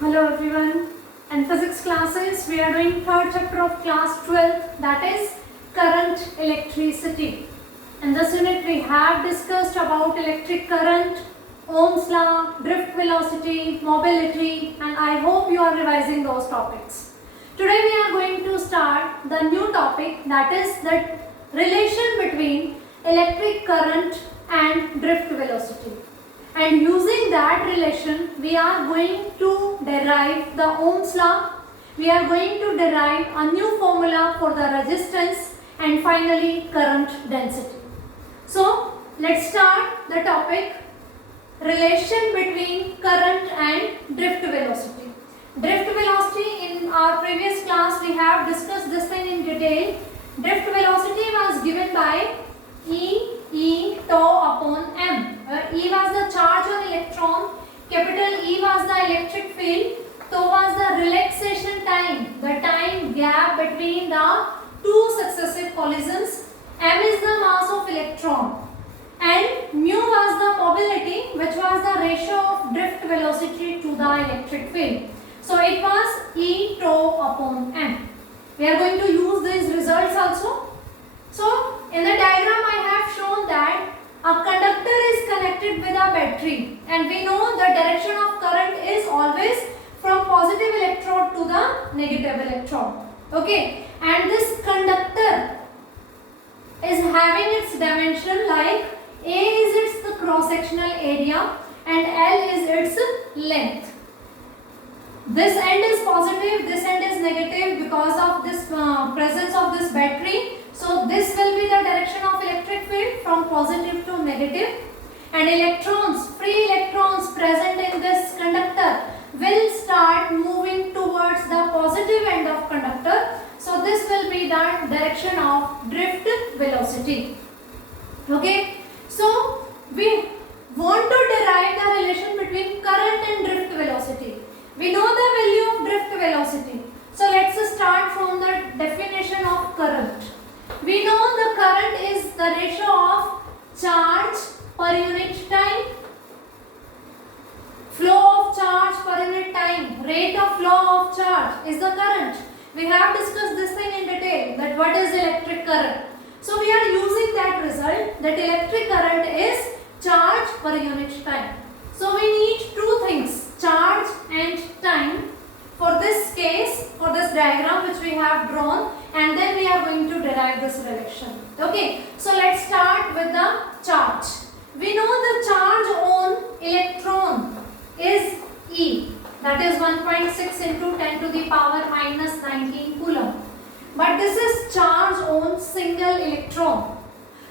Hello everyone. In physics classes, we are doing third chapter of class 12, that is current electricity. In this unit, we have discussed about electric current, Ohm's law, drift velocity, mobility, and I hope you are revising those topics. Today we are going to start the new topic, that is the relation between electric current and drift velocity. And using that relation, we are going to derive the Ohm's law. We are going to derive a new formula for the resistance and finally current density. So, let's start the topic relation between current and drift velocity. Drift velocity, in our previous class we have discussed this thing in detail. Drift velocity was given by E tau upon m. E was the charge on electron, capital E was the electric field, tau was the relaxation time, the time gap between the two successive collisions, m is the mass of electron, and mu was the mobility, which was the ratio of drift velocity to the electric field. So it was E tau upon m. We are going to use these results also. So in the diagram I have shown that a conductor is connected with a battery, and we know the direction of current is always from positive electrode to the negative electrode. Okay, and this conductor is having its dimension like A is its cross sectional area and L is its length. This end is positive, this end is negative because of this presence of this battery. So this will be the direction of electric field from positive to negative, and electrons, free electrons present in this conductor will start moving towards the positive end of conductor. So this will be the direction of drift velocity. Okay, so we want to derive the relation between current and drift velocity. We know the value of drift velocity. So let's start from the definition of current. We know the current is the ratio of charge per unit time, flow of charge per unit time, rate of flow of charge is the current. We have discussed this thing in detail, that what is electric current. So we are using that result, that electric current is charge per unit time. So we need two things, charge and time. For this case, for this diagram which we have drawn, and then we are going to derive this relation. Okay, so let's start with the charge. We know the charge on electron is E, that is 1.6 into 10 to the power minus 19 coulomb. But this is charge on single electron.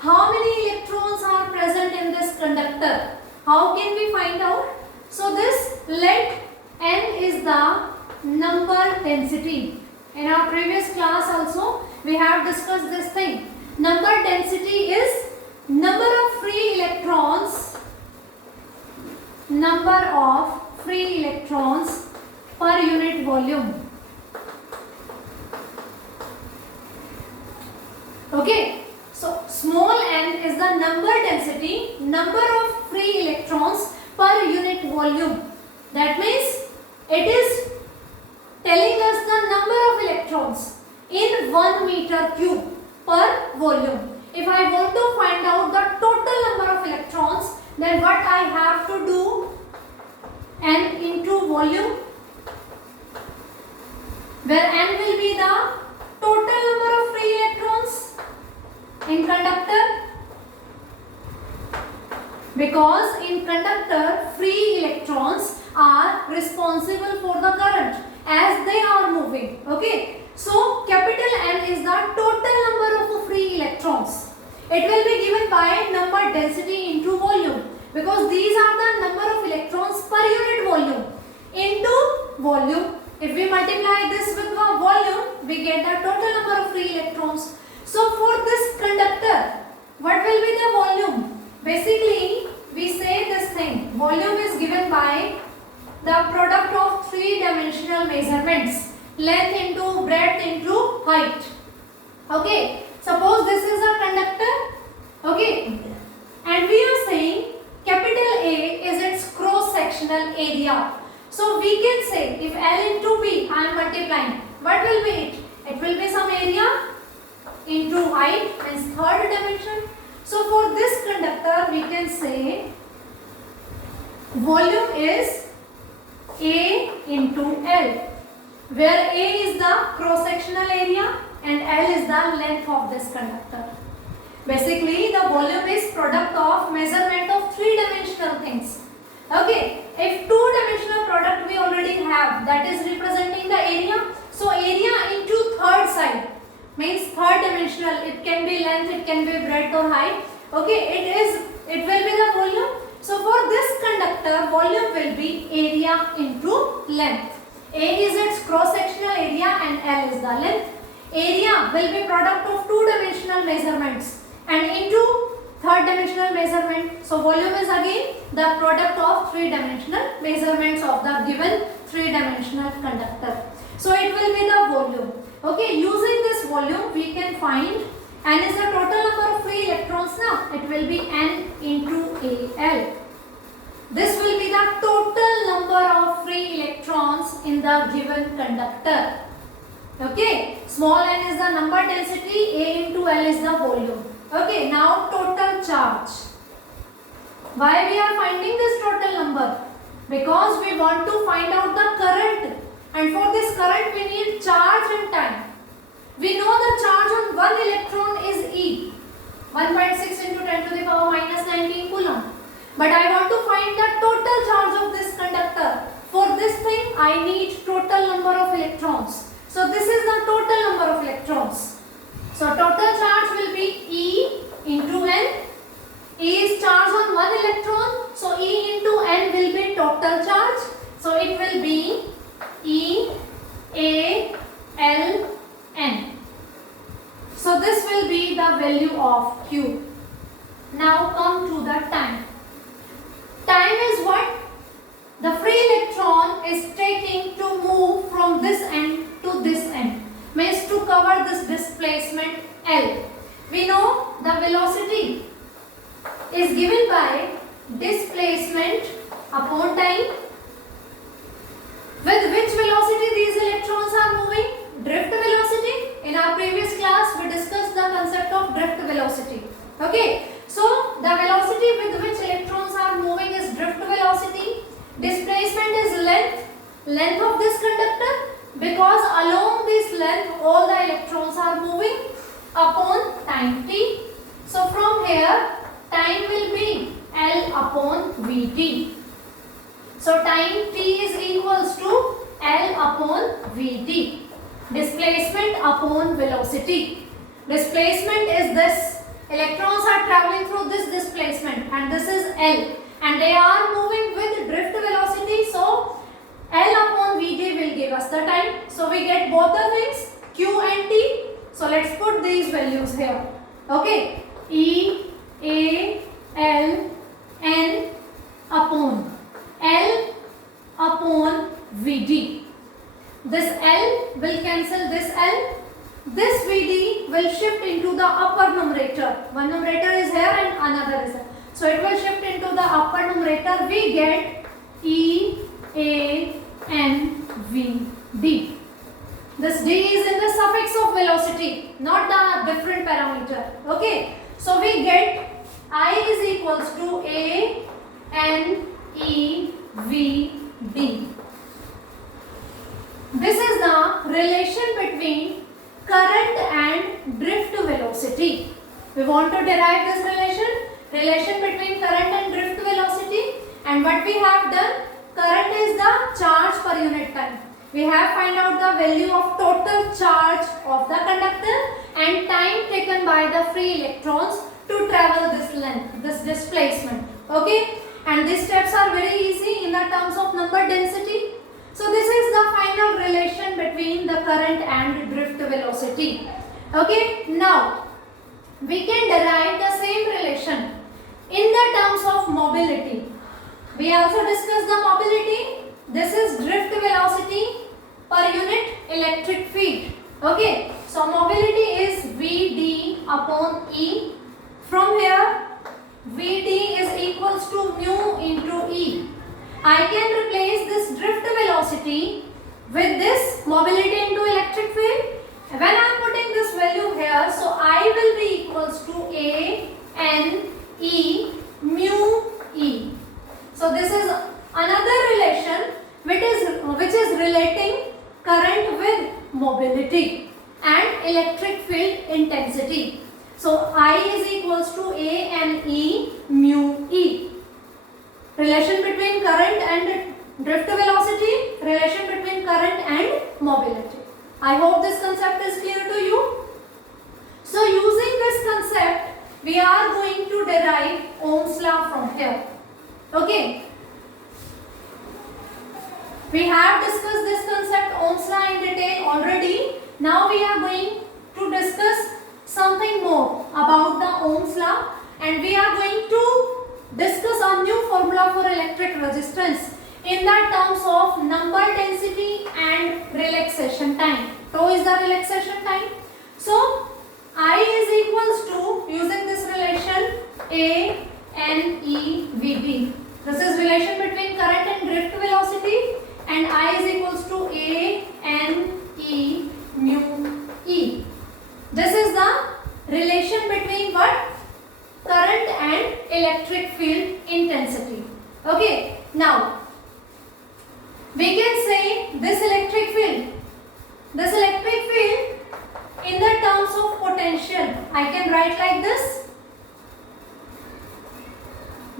How many electrons are present in this conductor? How can we find out? So this, let N is the number density. In our previous class also we have discussed this thing. Number density is number of free electrons per unit volume. Okay, so small n is the number density, number of free electrons per unit volume. That means it is telling us the number of electrons in 1 meter cube per volume. If I want to find out the total number of electrons, then what I have to do, n into volume, where n will be the total number of free electrons in conductor, because in conductor free electrons are responsible for the current as they are moving. Okay, so capital N is the total number of free electrons. It will be given by number density into volume, because these are the number of electrons per unit volume into volume. If we multiply this with the volume, we get the total number of free electrons. So for this conductor, what will be the volume? Basically, we say this thing, volume is given by the product of three-dimensional measurements, length into breadth into height. Okay, suppose this is a conductor. Okay, and we are saying capital A is its cross sectional area. So we can say if L into B I am multiplying, what will be it? It will be some area into height, means third dimension. So for this conductor we can say volume is A into L, where A is the cross sectional area and L is the length of this conductor. Basically the volume is product of measurement of three-dimensional things. Okay, if two-dimensional product we already have, that is representing the area. So area into third side means third dimensional. It can be length, it can be breadth or height. Okay, it will be the volume. So for this conductor, volume will be area into length. A is its cross-sectional area and L is the length. Area will be product of two-dimensional measurements and into third dimensional measurement. So volume is again the product of three-dimensional measurements of the given three-dimensional conductor. So it will be the volume. Okay, using this volume we can find N is the total number of free electrons now. It will be N into AL. This will be the total number of free electrons in the given conductor. Okay, small n is the number density, A into L is the volume. Okay, now total charge. Why we are finding this total number? Because we want to find out the current, and for this current we need charge and time. We know the charge on one electron is E, 1.6 into 10 to the power minus 19 coulomb. But I want to find the total charge of this conductor. For this thing I need total number of electrons. So this is the total number of electrons. So total charge will be E into N. E is charge on one electron. So E into N will be total charge. So it will be E A L N. So this will be the value of Q. Now come to the time. Time is what? The free electron is taking to move from this end to this end. Means to cover this displacement L. We know the velocity is given by displacement upon time. With which velocity these electrons are moving? Drift velocity. In our previous class we discussed the concept of drift velocity. Okay. So the velocity with which electrons are moving is drift velocity. Displacement is length of this conductor, because along this length all the electrons are moving, upon time t. So from here time will be L upon Vt. So time t is equals to L upon Vt. Displacement upon velocity. Displacement is this. Electrons are traveling through this displacement and this is L, and they are moving with drift velocity. So L upon Vt will give us the time. So we get both the things, Q and T. So let's put these values here. Okay, E A L N upon L upon Vt. This L will cancel this L. This Vd will shift into the upper numerator. One numerator is here and another is here. So it will shift into the upper numerator. We get E A N V D. This D is in the suffix of velocity, not the different parameter. Okay. So we get I is equals to A N E V D. This is the relation between current and drift velocity. We want to derive this relation between current and drift velocity, and what we have done, current is the charge per unit time. We have find out the value of total charge of the conductor and time taken by the free electrons to travel this length, this displacement. Okay, and these steps are very easy in the terms of number density. So this is the final relation between the current and drift velocity. Okay, now we can derive the same relation in the terms of mobility. We also discussed the mobility. This is drift velocity per unit electric feet. Okay, so mobility is Vd upon E. From here Vd is equals to mu into E. I can replace this drift velocity with this mobility into electric field. When I am putting this value here, so I will be equals to A N E mu E. So this is another relation which is relating current with mobility and electric field intensity. So I is equals to A N E mu E. Relation between current and drift velocity, relation between current and mobility. I hope this concept is clear to you. So using this concept, we are going to derive Ohm's law from here. Okay. We have discussed this concept Ohm's law in detail already. Now we are going to discuss something more about the Ohm's law, and we are going to discuss a new formula for electric resistance in the terms of number density and relaxation time. Tau is the relaxation time. So I is equals to, using this relation, A N E V B. This is relation between current and drift velocity, and I is equals to A N E mu E. This is the relation between what? Current and electric field intensity. Okay, now we can say this electric field in the terms of potential, I can write like this.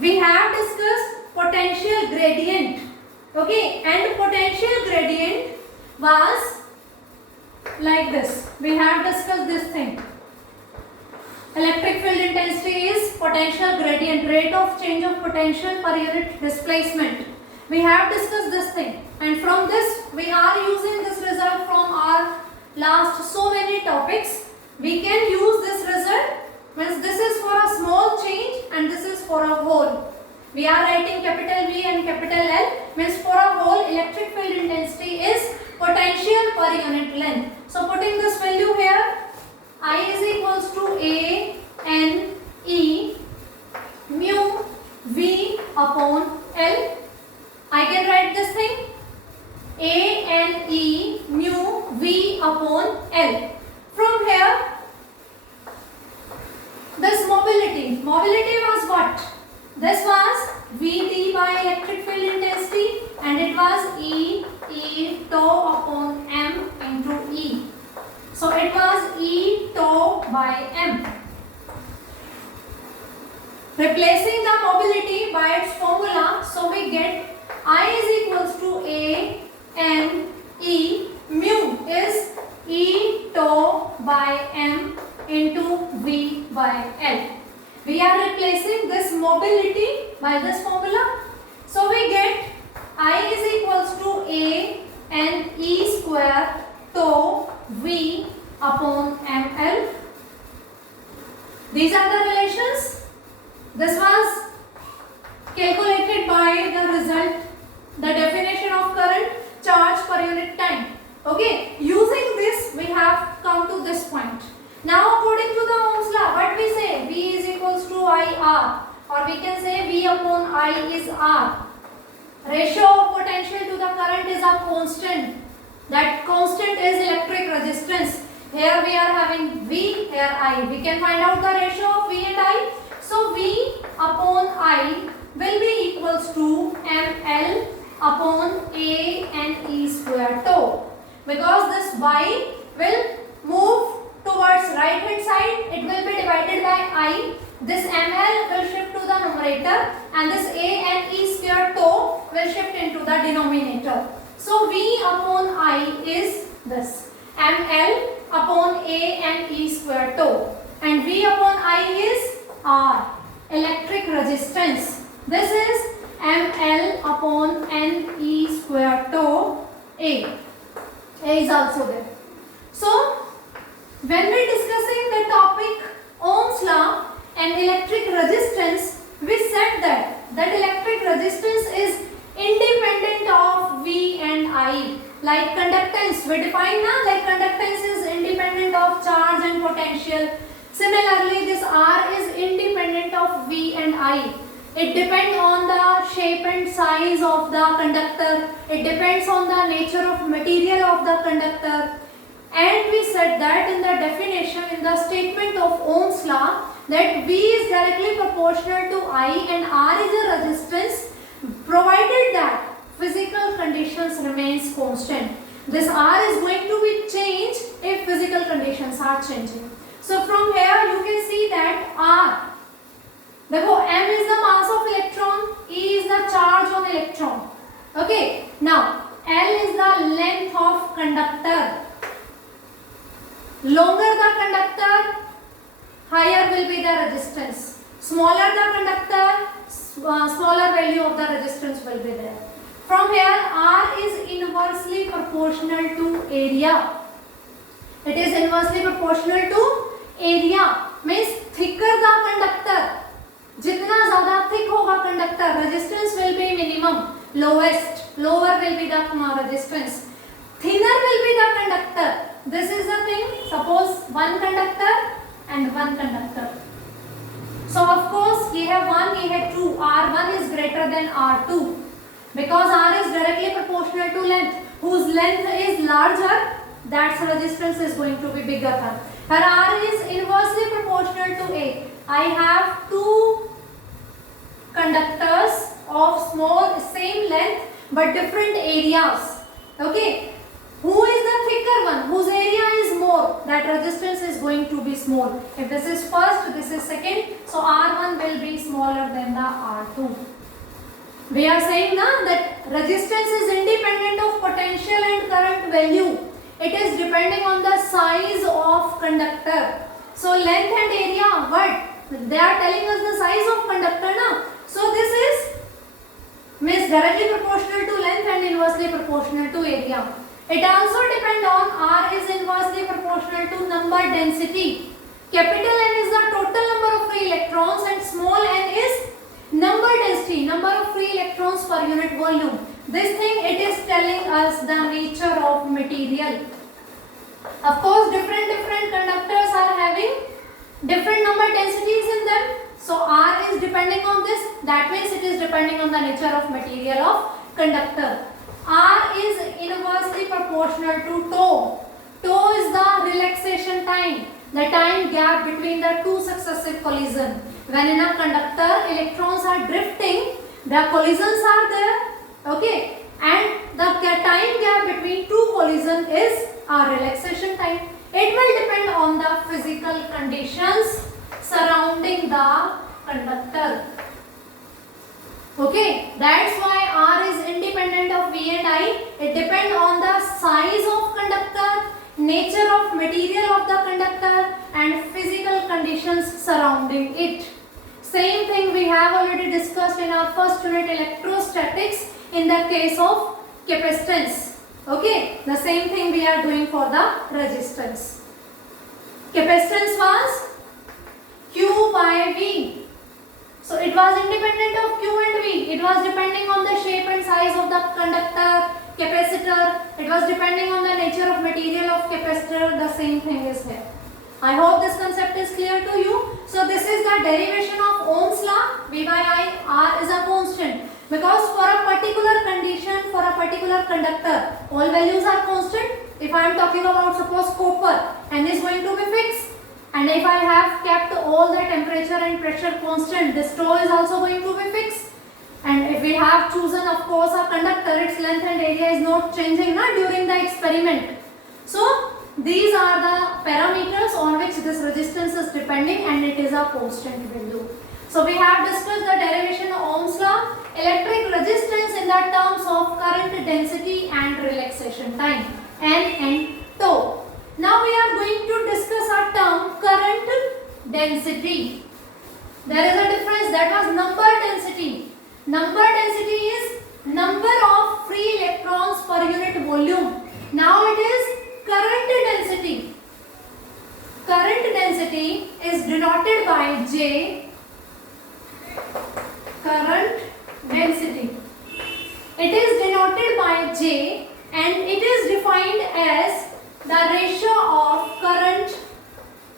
We have discussed potential gradient. Okay, and potential gradient was like this. We have discussed this thing. Electric field intensity is potential gradient, rate of change of potential per unit displacement. We have discussed this thing, and from this we are using this result from our last so many topics. We can use this result, means this is for a small change and this is for a whole. We are writing capital V and capital L, means for a whole electric field intensity is potential per unit length. So putting this value here, I is equals to A N E mu V upon L. I can write this thing, A N E mu V upon L. From here, this mobility was what? This was Vt by electric field intensity, and it was E tau upon m into E. So it was E tau by m. Replacing the mobility by its formula, so we get I is equals to A N E mu is E tau by m into V by L. We are replacing this mobility by this formula. So we get I is equals to A N E square tau V upon ml. These are the relations. This was calculated by the result, the definition of current, charge per unit time. Okay, using this we have come to this point. Now according to the Ohm's law, what we say? V is equals to IR, or we can say V upon I is R. Ratio of potential to the current is a constant. That constant is electric resistance. Here we are having V, here I. We can find out the ratio of V and I. So V upon I will be equals to ml upon A N E square tau. Because this Y will move towards right hand side, it will be divided by I. This ml will shift to the numerator, and this A N E square tau will shift into the denominator. So V upon I is this, ml upon A N E square tau, and V upon I is R, electric resistance. This is ml upon N E square tau A. A is also there. So when we discussing the topic Ohm's law and electric resistance, we said that electric resistance is independent of V and I. Like conductance, we define now, like conductance is independent of charge and potential. Similarly, this R is independent of V and I. It depends on the shape and size of the conductor. It depends on the nature of material of the conductor. And we said that in the definition, in the statement of Ohm's law, that V is directly proportional to I and R is a resistance provided that physical conditions remains constant. This R is going to be changed if physical conditions are changing. So from here you can see that R, देखो m is the mass of electron, E is the charge on electron. Okay, now L is the length of conductor. Longer the conductor, higher will be the resistance. Smaller the conductor, smaller value of the resistance will be there. From here, R is inversely proportional to area. It is inversely proportional to area. Means thicker the conductor, जितना ज़्यादा thick होगा conductor, resistance will be minimum, lowest, lower will be the resistance. Thinner will be the conductor. This is the thing. Suppose one conductor and one conductor. So of course, ये है 1, ये है 2. R1 is greater than R2 because R is directly proportional to length. Whose length is larger, that resistance is going to be bigger. Here R is inversely proportional to A. I have 2 conductors of same length but different areas. Okay. Who is the thicker one? Whose area is more? That resistance is going to be small. If this is first, this is second. So R1 will be smaller than the R2. We are saying now that resistance is independent of potential and current value. It is depending on the size of conductor. So length and area, what? They are telling us the size of conductor now. So this is means directly proportional to length and inversely proportional to area. It also depends on R is inversely proportional to number density. Capital N is the total number of free electrons and small n is number density, number of free electrons per unit volume. This thing, it is telling us the nature of material. Of course, different conductors are having different number densities in them. So R is depending on this. That means it is depending on the nature of material of conductor. R is inversely proportional to tau. Tau is the relaxation time, the time gap between the two successive collisions. When in a conductor electrons are drifting, the collisions are there, okay, and the time gap between two collisions is a relaxation time. It will depend on the physical conditions surrounding the conductor. Okay, that's why R is independent of V and I. It depends on the size of conductor, nature of material of the conductor and physical conditions surrounding it. Same thing we have already discussed in our first unit electrostatics in the case of capacitance. Okay, the same thing we are doing for the resistance. Capacitance was Q by V. So it was independent of Q and V. It was depending on the shape and size of the conductor, capacitor. It was depending on the nature of material of capacitor. The same thing is here. I hope this concept is clear to you. So this is the derivation of Ohm's law. V by I, R is a constant. Because for a particular condition, for a particular conductor, all values are constant. If I am talking about suppose copper, N is going to be fixed. And if I have kept all the temperature and pressure constant, this tau is also going to be fixed. And if we have chosen, of course, a conductor, its length and area is not changing during the experiment. So these are the parameters on which this resistance is depending, and it is a constant value. So we have discussed the derivation of Ohm's law, electric resistance in the terms of current density and relaxation time, N and tau. Now we are going to discuss a term, current density. There is a difference, that was number density. Number density is number of free electrons per unit volume. Now it is current density. Current density is denoted by J. Current density. It is denoted by J and it is defined as the ratio of current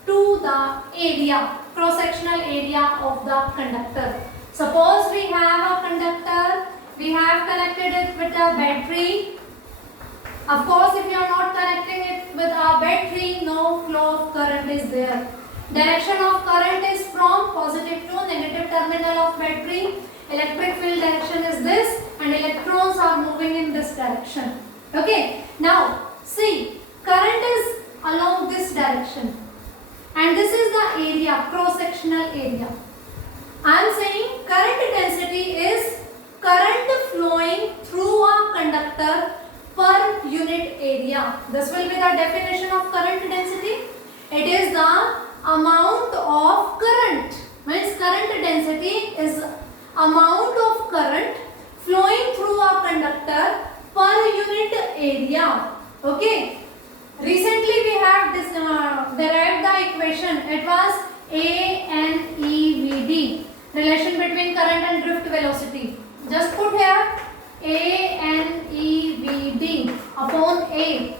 to the area, cross-sectional area of the conductor. Suppose we have a conductor with the battery. Of course, if you are not connecting it with a battery, no flow of current is there. Direction of current is from positive to negative terminal of battery. Electric field direction is this, and electrons are moving in this direction. Okay. Now, see, current is along this direction, and this is the area, cross-sectional area. I am saying current density is current flowing through a conductor per unit area. This will be the definition of current density. It is the amount of current. Means current density is amount of current flowing through a conductor per unit area. Okay. Recently we have derived the equation. It was ANEVD, relation between current and drift velocity. Just put here ANEVD upon A.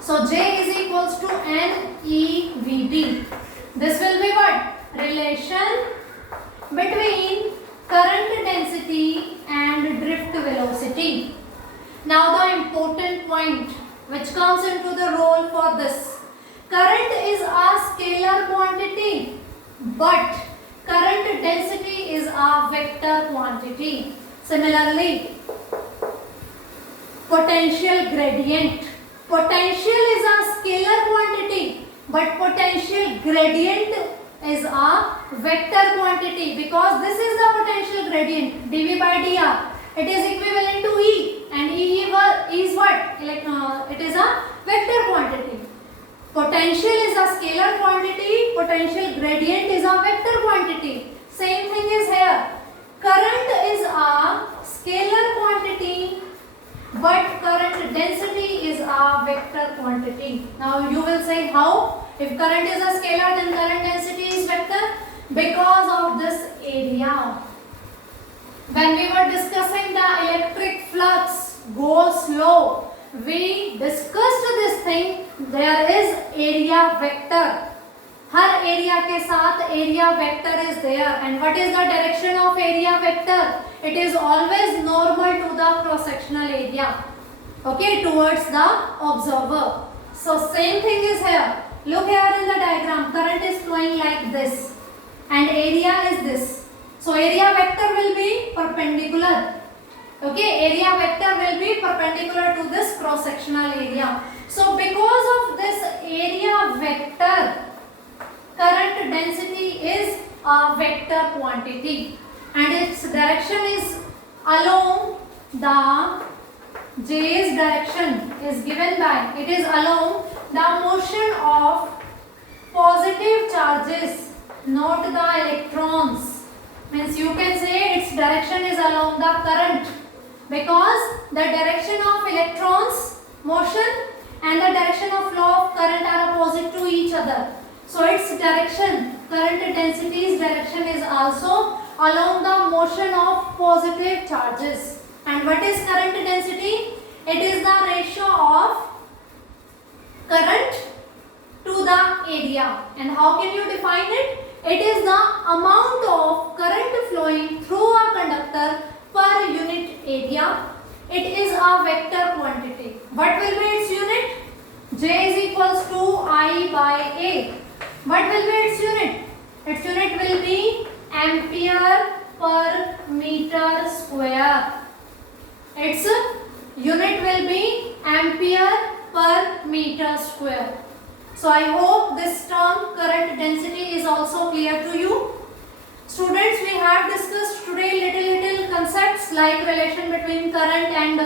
So J is equals to NEVD. This will be what? Relation between current density and drift velocity. Now the important point which comes into the role for this. Current is a scalar quantity, but current density is a vector quantity. Similarly, potential gradient. Potential is a scalar quantity, but potential gradient is a vector quantity, because this is the potential gradient dV by dr. It is equivalent to E, and E is what? It is a vector quantity. Potential is a scalar quantity, potential gradient is a vector quantity. Same thing is here. Current is a scalar quantity, but current density is a vector quantity. Now you will say how? If current is a scalar, then current density is vector, because of this area. When we were discussing the electric flux goes slow, we discussed this thing. There is area vector. Her area के साथ area vector is there. And what is the direction of area vector? It is always normal to the cross-sectional area. Okay, towards the observer. So same thing is here. Look here in the diagram. Current is flowing like this, and area is this. So area vector will be perpendicular. Okay, area vector will be perpendicular to this cross-sectional area. So because of this area vector, current density is a vector quantity, and its direction is along the J's direction is given by, it is along the motion of positive charges, not the electrons. Means you can say its direction is along the current, because the direction of electrons motion and the direction of flow of current are opposite to each other. So its direction, current density's direction is also along the motion of positive charges. And what is current density? It is the ratio of current to the area. And how can you define it? It is the amount of current flowing through a conductor per unit area. It is a vector quantity. What will be its unit? J is equals to I by A. What will be its unit? Its unit will be ampere per meter square. Its unit will be ampere per meter square. So I hope this term current density is also clear to you. Students, we have discussed today little concepts like relation between current and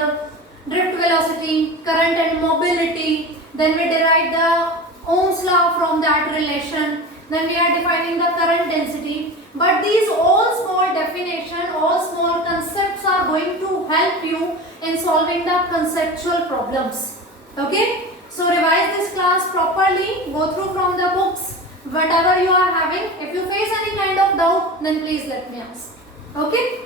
drift velocity, current and mobility. Then we derived the Ohm's law from that relation. Then we are defining the current density. But these all small definition, all small concepts are going to help you in solving the conceptual problems. Okay? So revise this class properly, go through from the books, whatever you are having. If you face any kind of doubt, then please let me ask. Okay?